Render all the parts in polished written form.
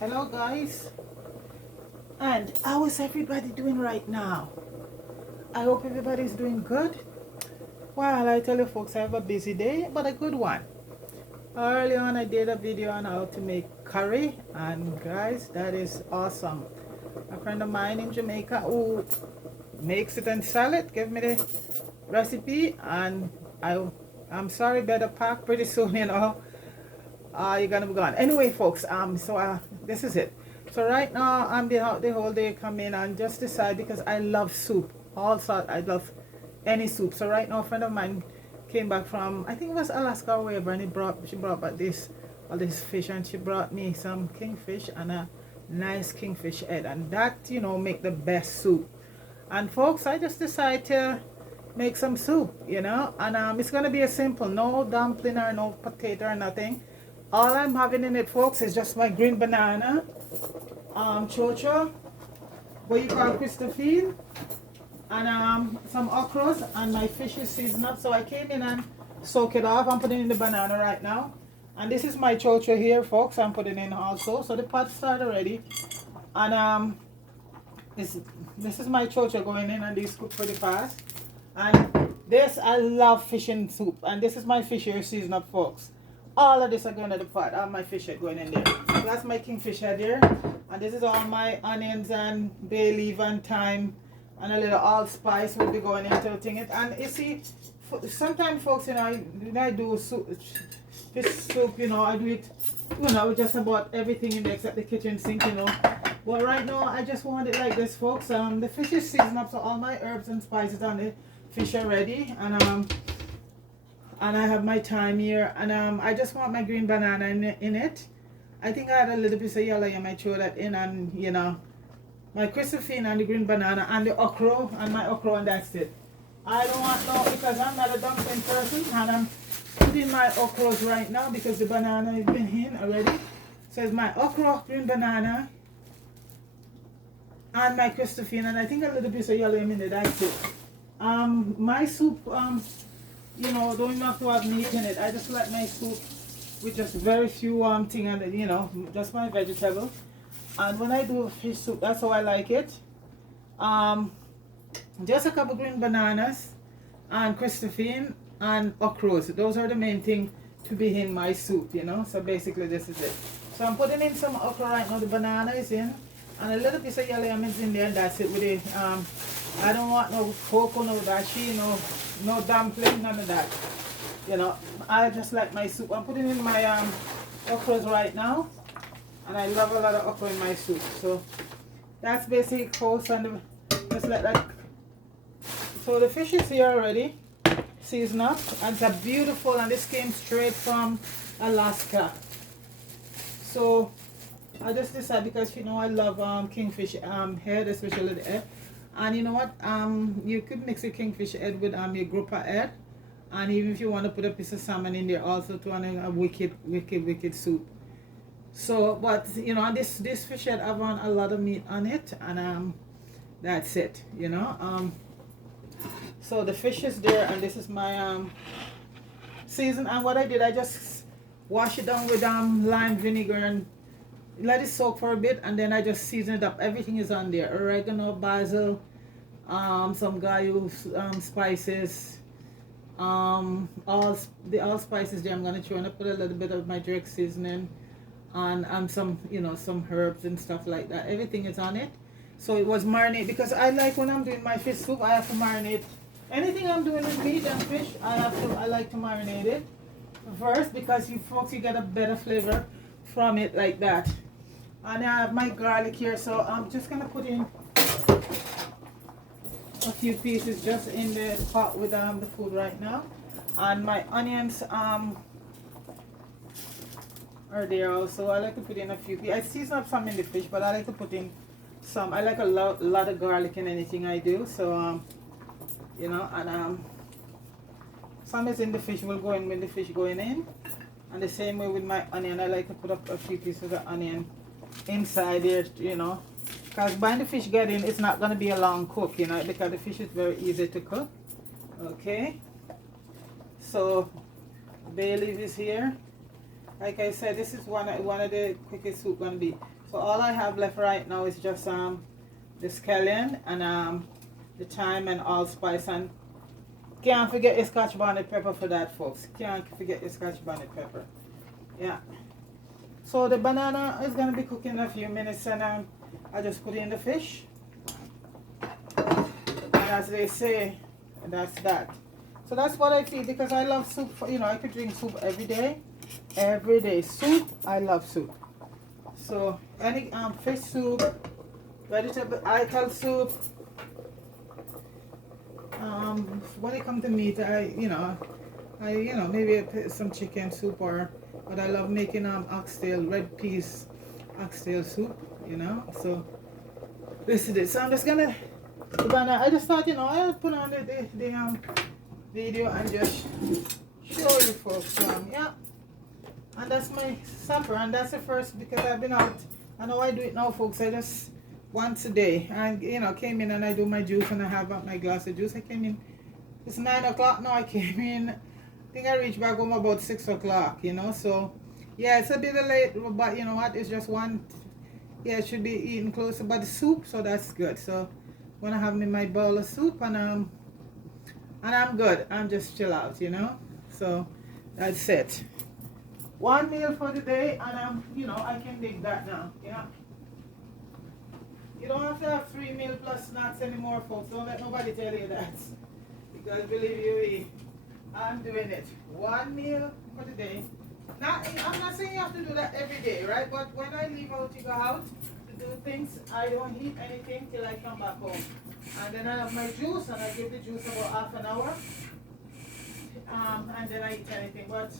Hello guys, and how is everybody doing right now? I hope everybody's doing good. Well, I tell you folks, I have a busy day, but a good one. Early on I did a video on how to make curry, and guys, that is awesome. A friend of mine in Jamaica who makes it and sell it gave me the recipe, and I'm sorry, better pack pretty soon, you're gonna be gone. Anyway, folks, this is it. So right now I'm been out the whole day, come in and just decide because I love soup. All sort, I love any soup. So right now a friend of mine came back from, I think it was Alaska or wherever, and she brought back all this fish, and she brought me some kingfish and a nice kingfish head, and that make the best soup. And folks, I just decided to make some soup, and it's gonna be a simple, no dumpling or no potato or nothing. All I'm having in it, folks, is just my green banana, chocho, what you call Christophine, and some okras, and my fish is seasoned up. So I came in and soak it off. I'm putting in the banana right now. And this is my chocho here, folks. I'm putting in also. So the pot started already. And this is my chocho going in, and these cook pretty fast. And this, I love fish in soup. And this is my fish here seasoned up, folks. All of this are going to the pot. All my fish head going in there. That's my kingfish head here. And this is all my onions and bay leaf and thyme and a little allspice will be going into the thing. And you see, sometimes folks, when I do soup, fish soup, I do it, just about everything in there except the kitchen sink. But right now, I just want it like this, folks. The fish is seasoned up, so all my herbs and spices on the fish are ready. And I have my thyme here, and I just want my green banana in it. I think I had a little piece of yellow, I might throw that in, and my Christophine and the green banana and the okra, and my okra, and that's it. I don't want no, because I'm not a dumpling person, and I'm putting my okras right now because the banana has been in already. So it's my okra, green banana, and my Christophine, and I think a little piece of yellow in it, that's it. My soup, don't even have to have meat in it. I just like my soup with just very few thing and just my vegetables. And when I do fish soup, that's how I like it. Just a couple green bananas and Christophine and okras. Those are the main thing to be in my soup, So basically this is it. So I'm putting in some okra right now. The banana is in, and a little piece of yellow onions in there, and that's it with it. I don't want no cocoa, no dashi, no dumpling, none of that. I just like my soup. I'm putting in my okras right now, and I love a lot of okra in my soup. So that's basic course, and just like that. So the fish is here already, seasoned up, and it's a beautiful, and this came straight from Alaska. So I just decided because I love kingfish head, especially the head. And you know what? You could mix your kingfish head with your grouper head, and even if you want to put a piece of salmon in there, also to a wicked soup. So, but and this fish head have a lot of meat on it, and that's it. So the fish is there, and this is my season. And what I did, I just wash it down with lime vinegar and let it soak for a bit, and then I just season it up. Everything is on there: oregano, basil, some gallo spices, all the allspices there. I'm gonna try and put a little bit of my direct seasoning, and some some herbs and stuff like that. Everything is on it. So it was marinate, because I like when I'm doing my fish soup, I have to marinate. Anything I'm doing with meat and fish, I like to marinate it first, because you folks, you get a better flavor from it like that. And I have my garlic here, so I'm just gonna put in a few pieces just in the pot with the food right now. And my onions are there also. I like to put in a few pieces. I season up some in the fish, but I like to put in some. I like a lot of garlic in anything I do, so and some is in the fish, will go in with the fish going in. And the same way with my onion, I like to put up a few pieces of onion inside there, because by the fish getting, it's not going to be a long cook, because the fish is very easy to cook. Okay, so bay leaf is here. Like I said, this is one of the quickest soup going to be. So all I have left right now is just the scallion and the thyme and allspice, and can't forget the scotch bonnet pepper for that, folks. Can't forget the scotch bonnet pepper. Yeah. So the banana is gonna be cooking in a few minutes, and I just put in the fish. And as they say, that's that. So that's what I feed, because I love soup. You know, I could drink soup every day. Every day soup. I love soup. So any fish soup, vegetable, algal soup. When it comes to meat, I maybe some chicken soup, but I love making oxtail, red peas oxtail soup. You know, so this is it. So I'm just gonna. I just thought, I'll put on the video and just show you folks. Yeah. And that's my supper, and that's the first, because I've been out. I know I do it now, folks. I just once a day, and came in and I do my juice, and I have my glass of juice. I came in. It's 9 o'clock now. I came in. I think I reached back home about 6 o'clock. So yeah, it's a bit late, but you know what? It's just one. Yeah, it should be eating closer, but the soup, so that's good. So when I have my bowl of soup, and I'm good. I'm just chill out, So that's it. One meal for the day, and I can dig that now. Yeah. You don't have to have 3 meals plus snacks anymore, folks. Don't let nobody tell you that. Because believe you me, I'm doing it. 1 meal for the day. Now, I'm not saying you have to do that every day, right? But when I leave out to go out to do things, I don't eat anything till I come back home. And then I have my juice, and I give the juice about half an hour. And then I eat anything. But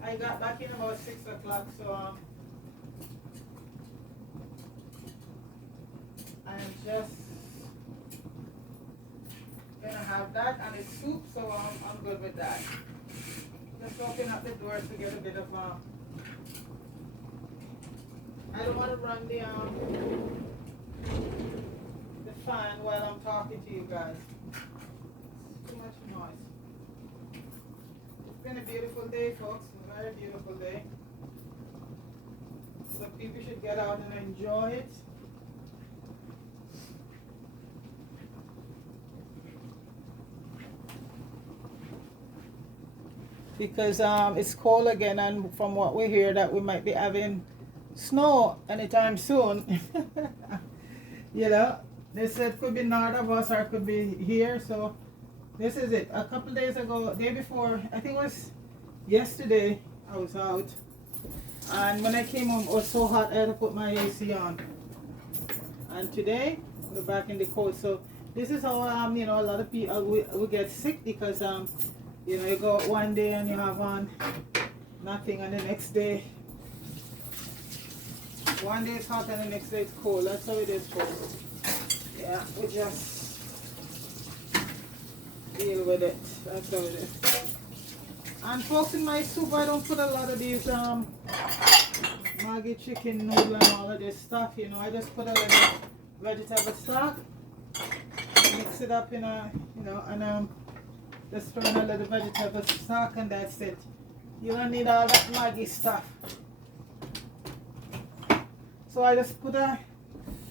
I got back in about 6 o'clock, so I'm just gonna have that, and it's soup, so I'm good with that. Just open up the doors to get a bit of I don't want to run the fan while I'm talking to you guys. It's too much noise. It's been a beautiful day, folks. A very beautiful day. So people should get out and enjoy it. Because it's cold again, and from what we hear that we might be having snow anytime soon. They said could be north of us or could be here, so this is it. A couple days ago, day before, I think it was yesterday, I was out, and when I came home it was so hot I had to put my AC on. And today we're back in the cold, so this is how a lot of people will get sick, because you go out one day and you have on nothing, and the next day, one day it's hot and the next day it's cold. That's how it is, folks. Yeah, we just deal with it. That's how it is. And folks, in my soup I don't put a lot of these Maggi chicken noodle and all of this stuff. I just put a little vegetable stock, mix it up in a and just throw in a little vegetable stock, and that's it. You don't need all that Maggi stuff. So I just put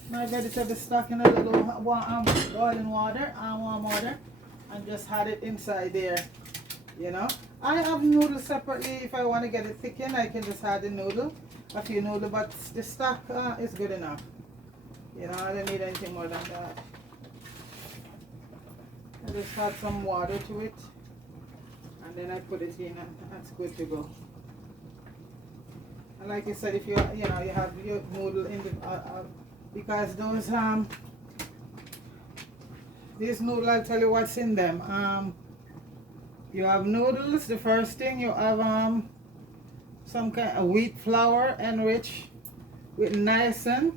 my vegetable stock in a little boiling water, warm water, and just had it inside there. I have noodles separately. If I want to get it thickened, I can just add the noodle, a few noodles, but the stock is good enough. I don't need anything more than that. I just add some water to it, and then I put it in, and that's good to go. And like I said, if you have your noodle in the because these noodles, I'll tell you what's in them. You have noodles. The first thing you have some kind of wheat flour enriched with niacin.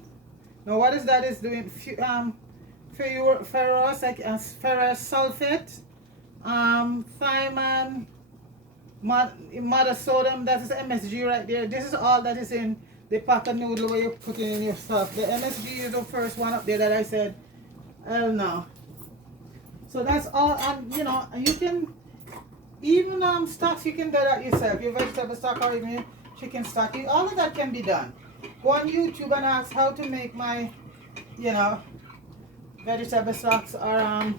Now what is that? Is doing ferrous sulfate, thiamine, mother sodium. That is MSG right there. This is all that is in the pack of noodle where you put in your stuff. The MSG is the first one up there that I said, hell no. So that's all. And you can even stocks, you can do that yourself. Your vegetable stock or even chicken stock, all of that can be done. go on YouTube and ask how to make my, you know, vegetable stocks or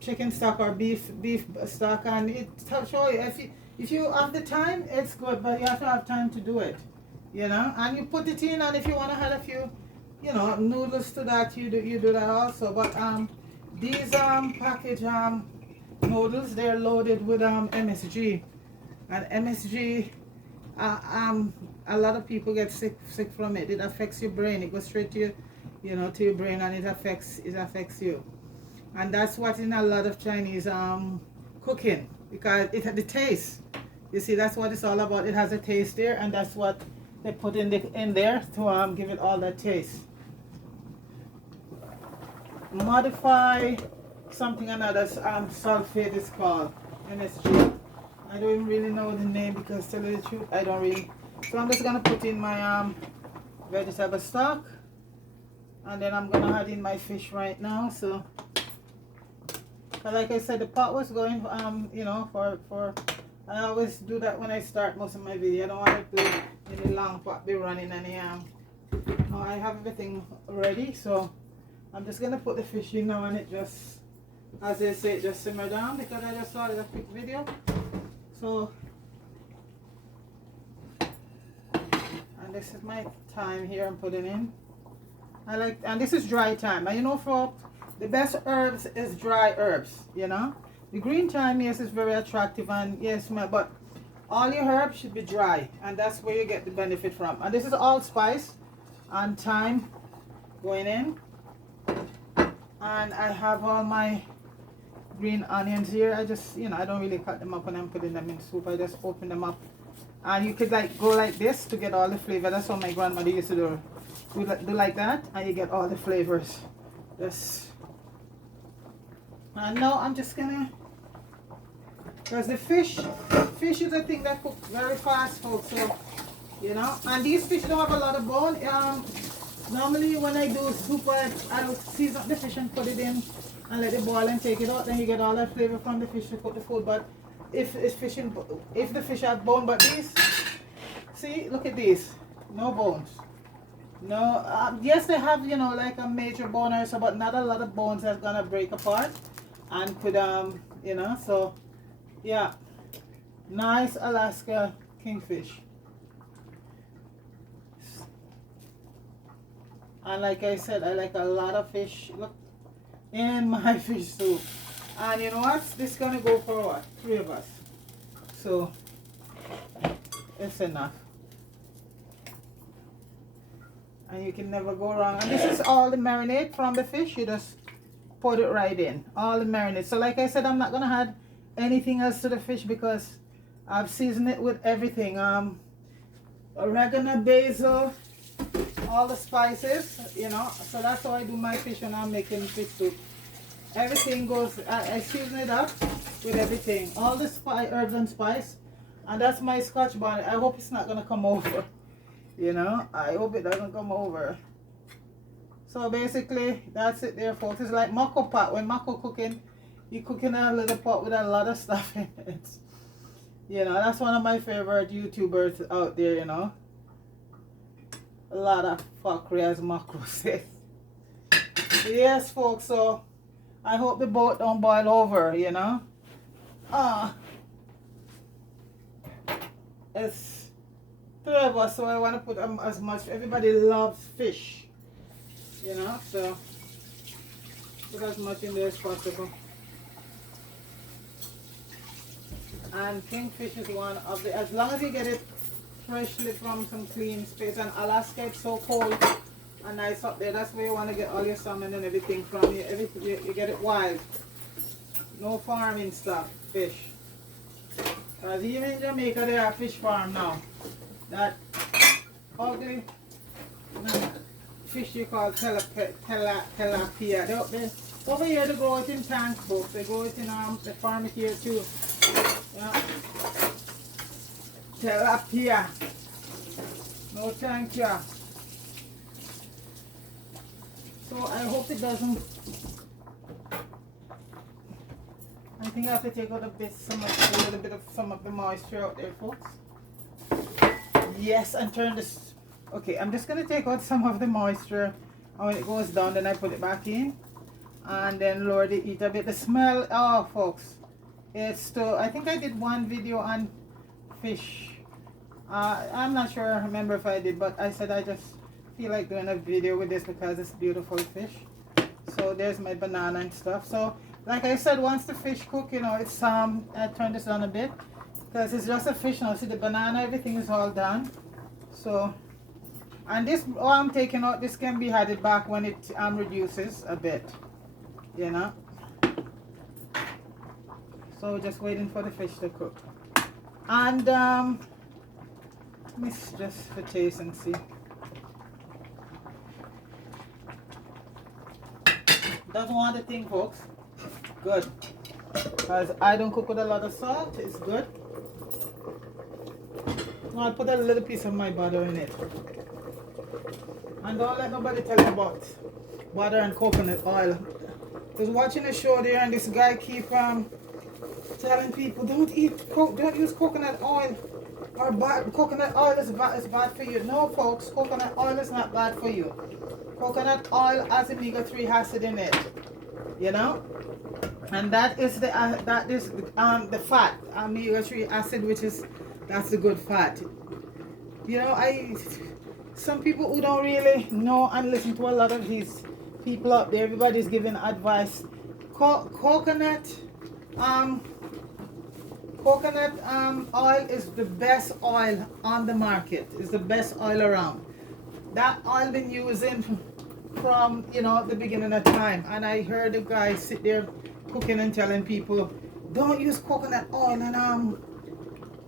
chicken stock or beef stock, and it show you if you have the time, it's good, but you have to have time to do it, you know. And you put it in, and if you want to add a few, you know, noodles to that, you do that also. But these package noodles, they're loaded with MSG, and MSG, a lot of people get sick from it. It affects your brain. It goes straight to your, you know, to your brain, and it affects you. And that's what in a lot of Chinese cooking, because it had the taste. You see, that's what it's all about. It has a taste there, and that's what they put in there to give it all that taste. Modify something another sulfate is called MSG. I don't even really know the name, because to tell you the truth, I don't really. So I'm just gonna put in my vegetable stock, and then I'm gonna add in my fish right now. So, like I said, the pot was going, you know, for. I always do that when I start most of my video. I don't want it to any long pot be running any. No, I have everything ready, so I'm just gonna put the fish in now, and it just, as they say, just simmer down, because I just started a quick video. So, and this is my thyme here I'm putting in. And this is dry thyme. And you know, for the best herbs is dry herbs, you know. The green thyme, yes, is very attractive, and yes, but all your herbs should be dry, and that's where you get the benefit from. And this is allspice and thyme going in. And I have all my green onions here. I just, you know, I don't really cut them up when I'm putting them in soup. I just open them up, and you could like go like this to get all the flavor. That's what my grandmother used to do. Do like that, and you get all the flavors. Just, and now I'm just gonna, because the fish is a thing that cooks very fast, folks. So, you know, and these fish don't have a lot of bone. Normally when I do soup, I'll season up the fish and put it in and let it boil and take it out. Then you get all that flavor from the fish to cook the food. But if the fish have bone, but these, see, look at these, no bones. No, yes, they have, you know, like a major bone or so, but not a lot of bones that's gonna break apart and could you know. So yeah, nice Alaska kingfish. And like I said, I like a lot of fish, look, in my fish soup. And you know what? This is gonna go for what? 3 of us. So it's enough. And you can never go wrong. And this is all the marinade from the fish. You just put it right in. All the marinade. So like I said, I'm not gonna add anything else to the fish, because I've seasoned it with everything. Oregano, basil, all the spices, you know. So that's how I do my fish when I'm making fish soup. Everything goes, I season it up with everything. All the herbs and spice. And that's my Scotch bonnet. I hope it's not gonna come over. You know, I hope it doesn't come over. So basically, that's it there, folks. It's like mako pot. When mako cooking, you cooking a little pot with a lot of stuff in it. You know, that's one of my favorite YouTubers out there, you know. A lot of fuckery, as Mako says. Yes, folks, so I hope the boat don't boil over, you know. It's 3 of us, so I want to put as much. Everybody loves fish, you know, so put as much in there as possible. And kingfish is one of the, as long as you get it freshly from some clean space. And Alaska, it's so cold and nice up there. That's where you want to get all your salmon and everything from. You get it wild. No farming stuff, fish. Because even in Jamaica, there are fish farm now. That ugly fish you call tilapia. Over here, they grow it in tank, folks. They grow it in the farm it here too. Yeah. Tilapia. No thank you. So I hope it doesn't. I think I have to take out a little bit of some of the moisture out there, folks. Yes, and turn this Okay, I'm just gonna take out some of the moisture, and when it goes down, then I put it back in, and then lower the heat a bit. The smell, oh, folks, it's still. I think I did one video on fish. I'm not sure. I remember if I did, but I said I just feel like doing a video with this because it's beautiful fish. So there's my banana and stuff. So like I said, once the fish cook, you know, it's I turn this down a bit because it's just a fish now. See the banana, everything is all done. So, and this, oh, I'm taking out, this can be added back when it reduces a bit, you know. So just waiting for the fish to cook. And let me just for taste and see. Doesn't want the thing, folks. Good. Because I don't cook with a lot of salt. It's good. I'll put a little piece of my butter in it. And don't let nobody tell you about butter and coconut oil. I was watching a show there and this guy keep telling people don't use coconut oil, or coconut oil is bad for you. No, folks, coconut oil is not bad for you. Coconut oil has omega-3 acid in it, you know, and that is the fat, omega-3 acid, which is, that's the good fat. You know, some people who don't really know and listen to a lot of these people out there, everybody's giving advice. Coconut oil is the best oil on the market. It's the best oil around. That oil been using from, you know, the beginning of time. And I heard a guy sit there cooking and telling people, don't use coconut oil, and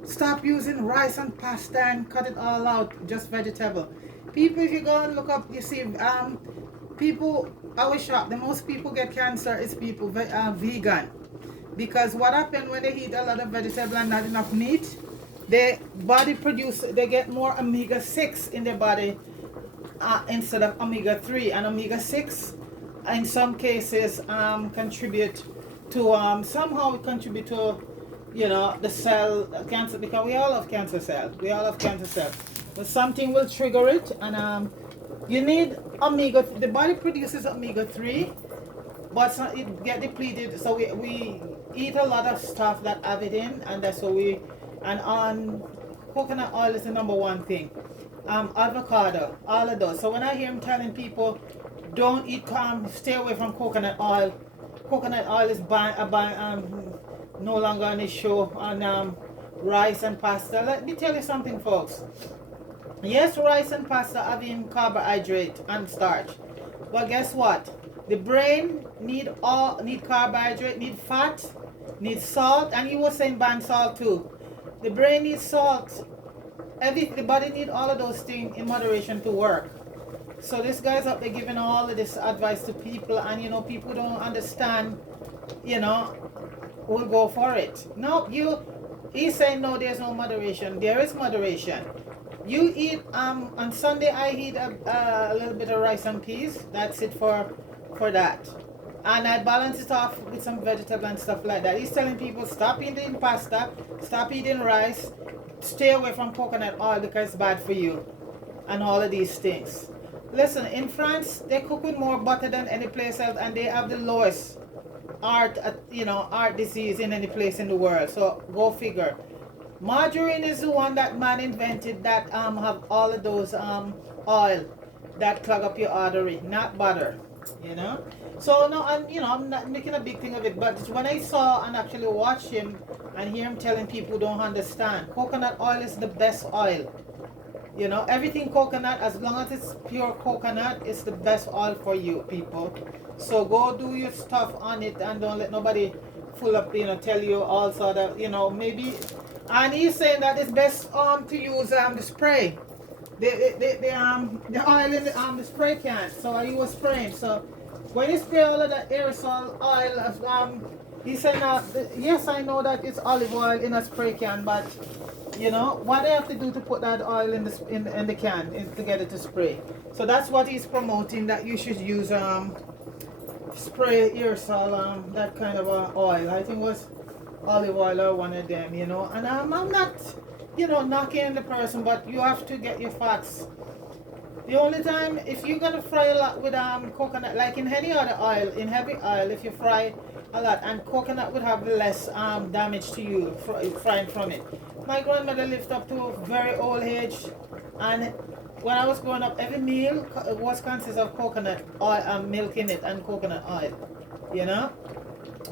stop using rice and pasta and cut it all out, just vegetable. People, if you go and look up, you see, people, I was shocked. The most people get cancer is people vegan. Because what happens when they eat a lot of vegetable and not enough meat, their body they get more omega-6 in their body instead of omega-3. And omega-6 in some cases contribute to somehow contribute to, you know, the cell cancer, because we all have cancer cells. But something will trigger it, and you need omega. The body produces omega-3, but it get depleted. So we eat a lot of stuff that have it in, and that's what we. And on coconut oil is the number one thing. Avocado, all of those. So when I hear him telling people, don't eat, stay away from coconut oil. Coconut oil is no longer on his show on rice and pasta. Let me tell you something, folks. Yes, rice and pasta having carbohydrate and starch, but guess what? The brain need carbohydrate, need fat, need salt, and you were saying ban salt too. The brain needs salt. The body need all of those things in moderation to work. So this guy's up there giving all of this advice to people, and you know, people don't understand, you know, will go for it. No, he's saying no, there's no moderation. There is moderation. You eat on Sunday I eat a little bit of rice and peas. That's it for that. And I balance it off with some vegetable and stuff like that. He's telling people stop eating pasta, stop eating rice, stay away from coconut oil because it's bad for you, and all of these things. Listen, in France they cook with more butter than any place else, and they have the lowest heart disease in any place in the world. So go figure. Margarine is the one that man invented that have all of those oil that clog up your artery, not butter, you know. So no, I'm not making a big thing of it, but when I saw and actually watched him and hear him telling people who don't understand, coconut oil is the best oil. You know, everything coconut, as long as it's pure coconut, it's the best oil for you people. So go do your stuff on it and don't let nobody full up, you know, tell you all sort of, you know, maybe. And he's saying that it's best to use the spray, the oil in the spray can. So he was spraying. So when you spray all of that aerosol oil, he said, yes, I know that it's olive oil in a spray can, but you know what I have to do to put that oil in the can is to get it to spray. So that's what he's promoting, that you should use spray aerosol, that kind of oil. I think it was olive oil or one of them, you know. And I'm not, you know, knocking the person, but you have to get your facts The only time, if you're gonna fry a lot with coconut, like in any other oil, in heavy oil, if you fry a lot, and coconut would have less damage to you frying from it. My grandmother lived up to a very old age, and when I was growing up, every meal was consist of coconut oil and milk in it and coconut oil, you know.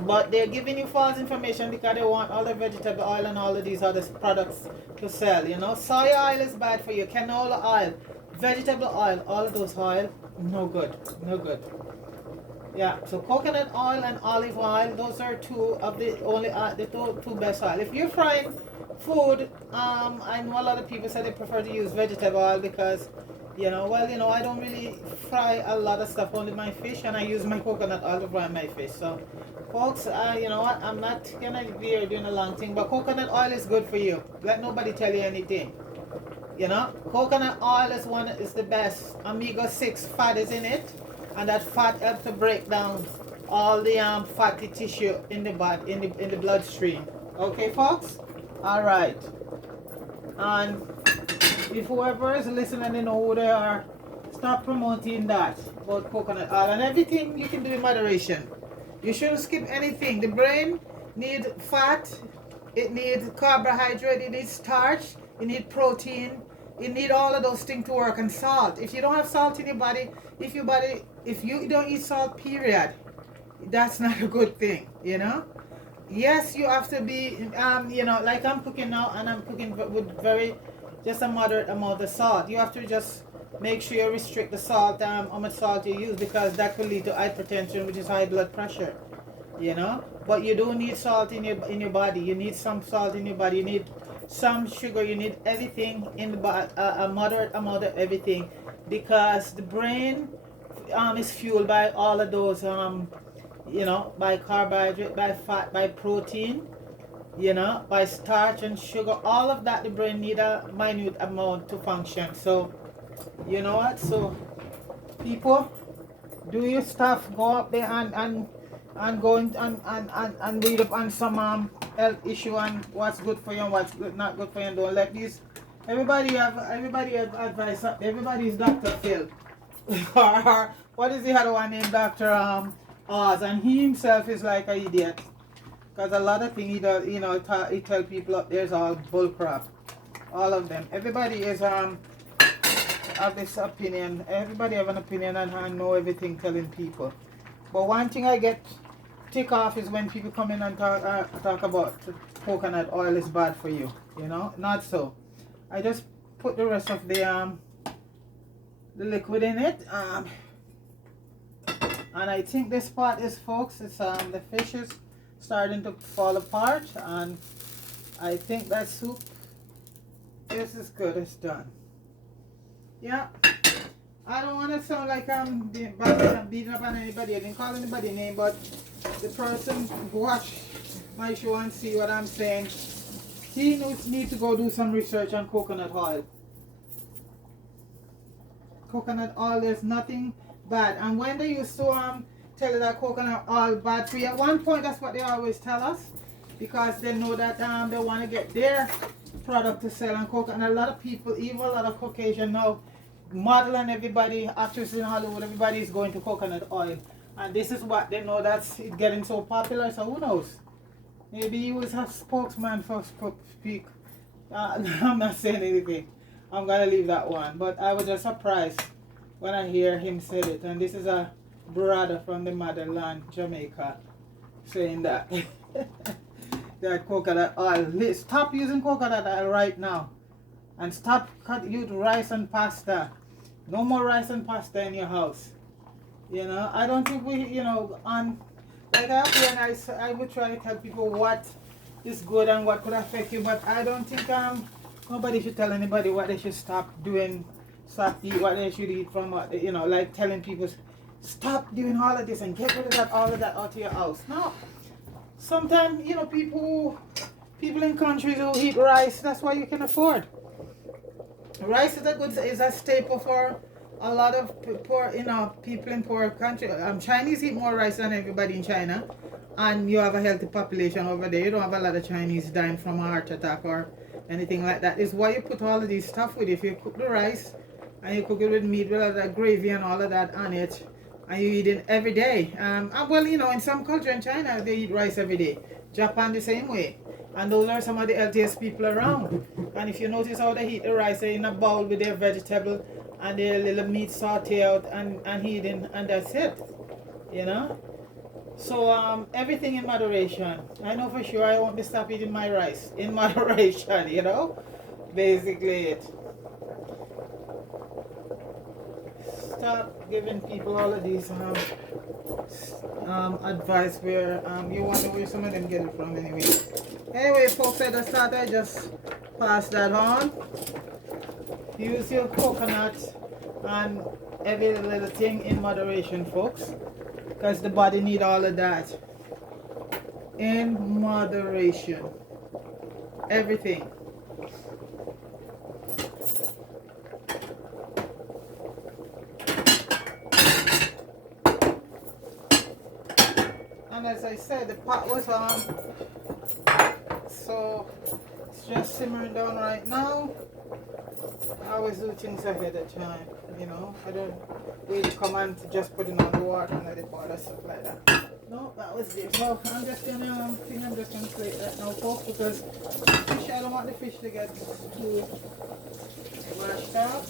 But they're giving you false information because they want all the vegetable oil and all of these other products to sell, you know. Soy oil is bad for you, canola oil, vegetable oil, all of those oil, no good, no good. Yeah, so coconut oil and olive oil, those are two of the only the two best oil. If you're frying food, I know a lot of people say they prefer to use vegetable oil because, you know, well, you know, I don't really fry a lot of stuff, only my fish, and I use my coconut oil to fry my fish. So, folks, you know what, I'm not gonna be here doing a long thing, but coconut oil is good for you. Let nobody tell you anything. You know, coconut oil is the best. Omega-6 fat is in it, and that fat helps to break down all the fatty tissue in the body, in the bloodstream. Okay, folks. All right. And if whoever is listening, they know who they are. Stop promoting that about coconut oil, and everything you can do in moderation. You shouldn't skip anything. The brain needs fat. It needs carbohydrate. It needs starch. You need protein. You need all of those things to work, and salt. If you don't have salt in your body, if you don't eat salt, period, that's not a good thing, you know. Yes, you have to be, you know, like I'm cooking now, and I'm cooking with just a moderate amount of salt. You have to just make sure you restrict the salt, how much salt you use, because that could lead to hypertension, which is high blood pressure, you know. But you don't need salt in your body. You need some salt in your body. You need some sugar. You need everything in the body, a moderate amount of everything, because the brain is fueled by all of those, you know, by carbohydrate, by fat, by protein, you know, by starch and sugar. All of that the brain need a minute amount to function. So, you know what? So, people, do your stuff. Go up there and go in and read up on some health issue and what's good for you and what's not good for you. And don't let these. Everybody have advice. Everybody is Dr. Phil. Or what is the other one named Dr. Oz, and he himself is like an idiot. Because a lot of things he does, you know, he tell people up there is all bull crap. All of them. Everybody is have this opinion. Everybody have an opinion and know everything telling people. But one thing I get tick off is when people come in and talk about coconut oil is bad for you. You know, not so. I just put the rest of the liquid in it. And I think this part is, folks, it's the fish is starting to fall apart, and I think that soup, this is good. It's done. Yeah, I don't want to sound like I'm beating up on anybody. I didn't call anybody name, but the person who watch my show and see what I'm saying, he needs to go do some research on coconut oil. Coconut oil, there's nothing bad. And when they used to tell you that coconut oil bad for you, at one point that's what they always tell us, because they know that they want to get their product to sell on coconut. And a lot of people, even a lot of Caucasian now, model and everybody, actors in Hollywood, everybody is going to coconut oil, and this is what they know that's getting so popular. So who knows, maybe he was a spokesman for speak. I'm not saying anything. I'm gonna leave that one, but I was just surprised when I hear him say it. And this is a brother from the motherland, Jamaica, saying that that coconut oil. Stop using coconut oil right now, and stop using rice and pasta. No more rice and pasta in your house. You know, I don't think we, you know, on like I would try to tell people what is good and what could affect you, but I don't think nobody should tell anybody what they should stop doing, stop eat, what they should eat from what, you know, like telling people stop doing all of this and get rid of that, all of that out of your house. No. Sometimes, you know, people in countries who eat rice, that's why you can afford. Rice is a staple for a lot of poor, you know, people in poor countries. Chinese eat more rice than everybody in China, and you have a healthy population over there. You don't have a lot of Chinese dying from a heart attack or anything like that. Is why you put all of these stuff with. If you cook the rice and you cook it with meat with all that gravy and all of that on it, and you eat it every day. Well, you know, in some culture in China, they eat rice every day. Japan the same way. And those are some of the healthiest people around. And if you notice how they eat the rice, they're in a bowl with their vegetable and their little meat saute out and eating, and that's it. You know? So everything in moderation. I know for sure I won't be stop eating my rice in moderation, you know? Basically it. Stop giving people all of these advice where you wonder where some of them get it from anyway. Anyway, folks, at the start I just pass that on. Use your coconut and every little thing in moderation, folks, because the body need all of that in moderation. Everything. And as I said, the pot was on, so it's just simmering down right now. I always do things ahead of time, you know. I don't wait to command to just put it on the water and let it boil, stuff like that. No, that was it. So I'm just gonna plate that now, folks, because fish, I don't want the fish to get too washed out.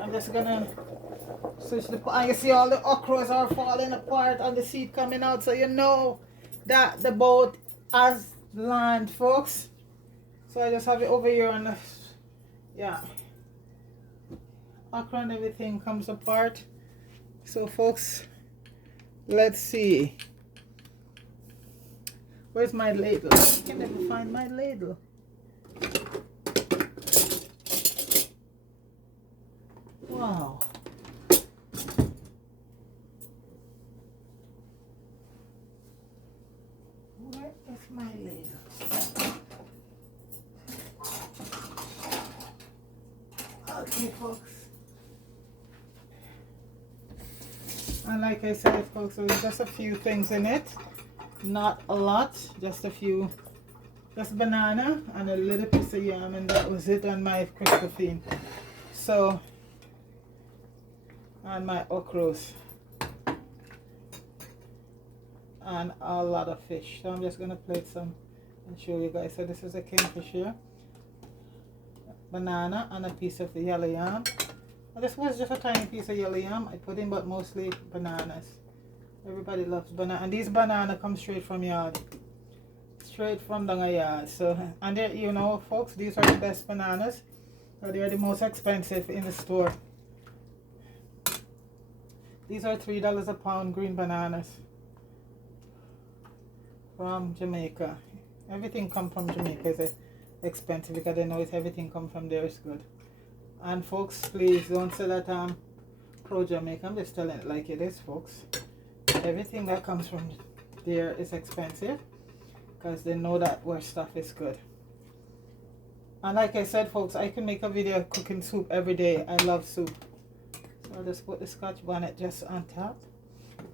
I'm just gonna switch the pot. You see all the okras are falling apart and the seed coming out, so you know that the boat has land, folks. So I just have it over here and yeah, okra and everything comes apart. So folks, let's see, where's my ladle? I can never find my ladle. Wow. Where is my ladle? Okay, folks. And like I said, folks, there's just a few things in it. Not a lot, just a few. Just banana and a little piece of yam, and that was it on my Christophine. So, and my okras. And a lot of fish. So I'm just going to plate some and show you guys. So this is a kingfish here. Banana and a piece of the yellow yam. Well, this was just a tiny piece of yellow yam I put in, but mostly bananas. Everybody loves banana, and these bananas come straight from yard, straight from the yard. So, and they, you know, folks, these are the best bananas. They are the most expensive in the store. These are $3 a pound green bananas from Jamaica. Everything come from Jamaica is expensive because they know it's everything come from there is good. And folks, please don't say that pro Jamaica. I'm just telling it like it is, folks. Everything that comes from there is expensive because they know that where stuff is good. And like I said, folks, I can make a video cooking soup every day. I love soup. So I'll just put the Scotch bonnet just on top.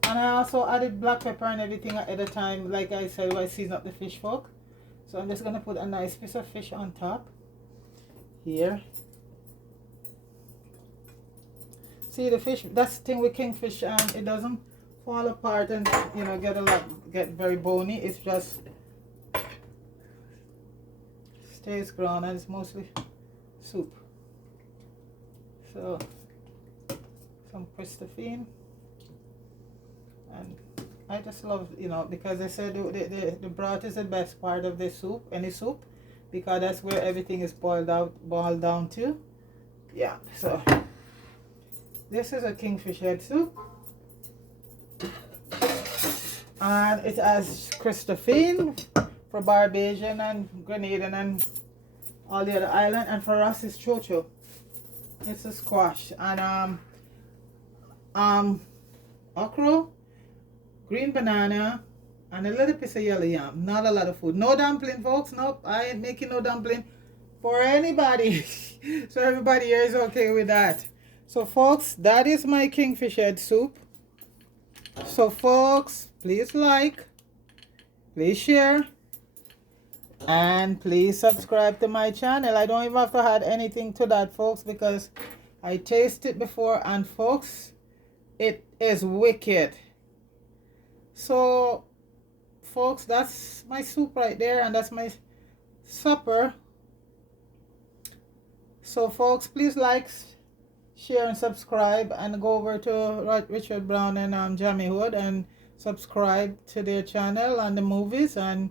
And I also added black pepper and everything at the time, like I said, while I season up the fish, folk. So I'm just going to put a nice piece of fish on top here. See the fish, that's the thing with kingfish, it doesn't fall apart and, you know, get very bony. It's just stays ground, and it's mostly soup. So some Christophine, and I just love, you know, because they said the broth is the best part of the soup, any soup, because that's where everything is boiled down to. Yeah, so this is a kingfish head soup, and it has Christophine for Barbadian and Grenadian and all the other island, and for us it's chocho. It's a squash, and okra, green banana, and a little piece of yellow yam. Not a lot of food. No dumpling, folks. Nope, I ain't making no dumpling for anybody. So everybody here is okay with that. So folks, that is my kingfish head soup. So folks, please like, please share, And please subscribe to my channel. I don't even have to add anything to that, folks, because I tasted it before, and folks, it is wicked. So, folks, that's my soup right there, and that's my supper. So, folks, please like, share, and subscribe, and go over to Richard Brown and Jamie Hood and subscribe to their channel and the movies, and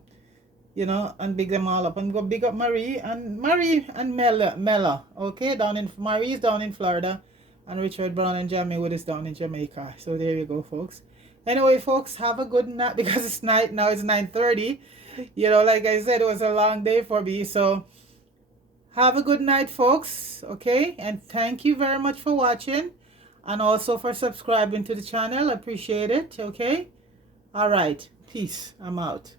you know, and big them all up, and go big up Marie and Mella, okay, down in Marie's down in Florida, and Richard Brown and Jamie Wood is down in Jamaica. So there you go, folks. Anyway, folks, have a good night, because it's night now. It's 9:30. You know, like I said, it was a long day for me. So have a good night, folks. Okay, and thank you very much for watching, and also for subscribing to the channel. Appreciate it. Okay, all right, peace. I'm out.